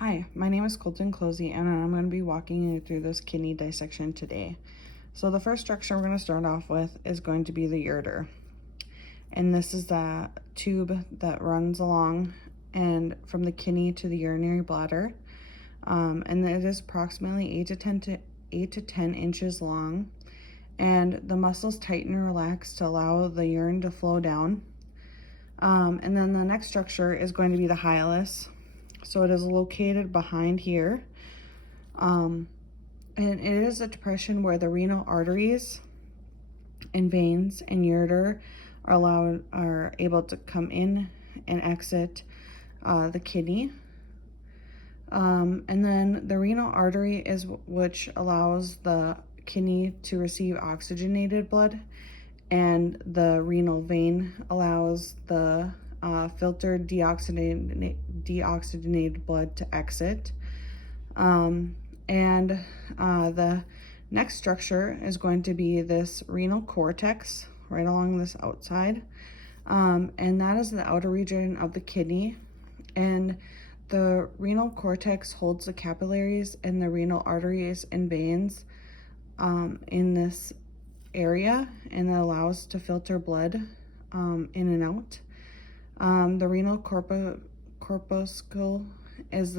Hi, my name is Colton Closey, and I'm going to be walking you through this kidney dissection today. So the first structure we're going to start off with is going to be the ureter. And this is the tube that runs along and from the kidney to the urinary bladder. And it is approximately 8 to 10 inches long. And the muscles tighten and relax to allow the urine to flow down. And then the next structure is going to be the hilus. So it is located behind here. And it is a depression where the renal arteries and veins and ureter are able to come in and exit the kidney. And then the renal artery is which allows the kidney to receive oxygenated blood, and the renal vein allows the filtered deoxygenated blood to exit. And the next structure is going to be this renal cortex right along this outside. And that is the outer region of the kidney. And the renal cortex holds the capillaries and the renal arteries and veins in this area, and it allows to filter blood in and out. The renal corpuscle is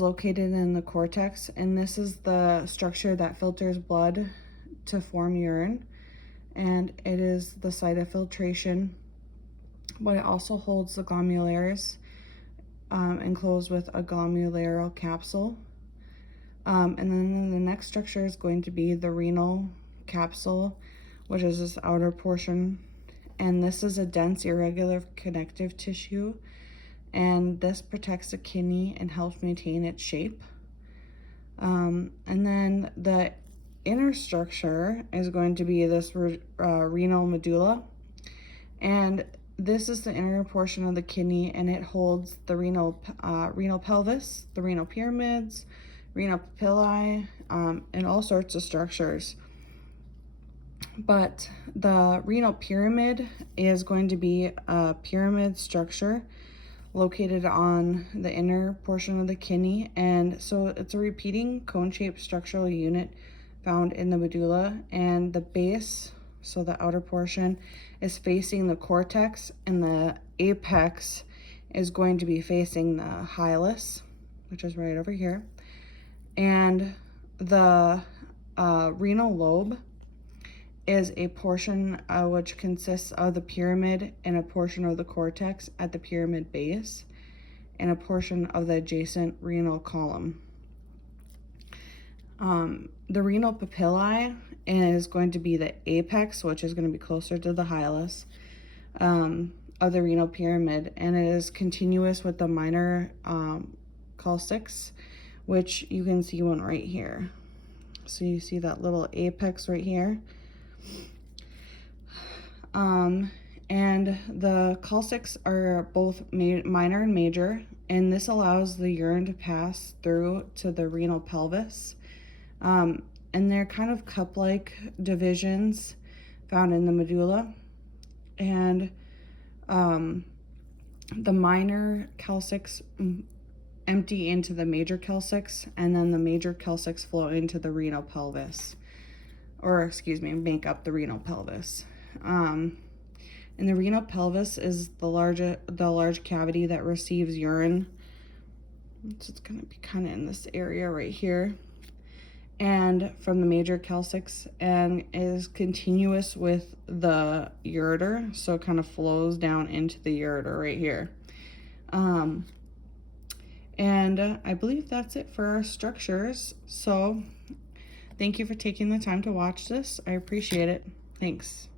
located in the cortex, and this is the structure that filters blood to form urine, and it is the site of filtration, but it also holds the glomerulars enclosed with a glomerular capsule. And then the next structure is going to be the renal capsule, which is this outer portion, and this is a dense irregular connective tissue, and this protects the kidney and helps maintain its shape. And then the inner structure is going to be this renal medulla, and this is the inner portion of the kidney, and it holds the renal pelvis, the renal pyramids, renal papillae, and all sorts of structures. But the renal pyramid is going to be a pyramid structure located on the inner portion of the kidney, and so it's a repeating cone-shaped structural unit found in the medulla, and the base, so the outer portion, is facing the cortex, and the apex is going to be facing the hilus, which is right over here. And the renal lobe is a portion which consists of the pyramid and a portion of the cortex at the pyramid base and a portion of the adjacent renal column. The renal papillae is going to be the apex, which is going to be closer to the hilus of the renal pyramid, and it is continuous with the minor calcix, which you can see one right here. So you see that little apex right here. And the calcix are both minor and major, and this allows the urine to pass through to the renal pelvis. And they're kind of cup-like divisions found in the medulla. And the minor calcix empty into the major calcix, and then the major calcix flow into the renal pelvis, make up the renal pelvis. And the renal pelvis is the large cavity that receives urine. So it's going to be kind of in this area right here, and from the major calcix, and is continuous with the ureter, so it kind of flows down into the ureter right here. And I believe that's it for our structures. So thank you for taking the time to watch this. I appreciate it. Thanks.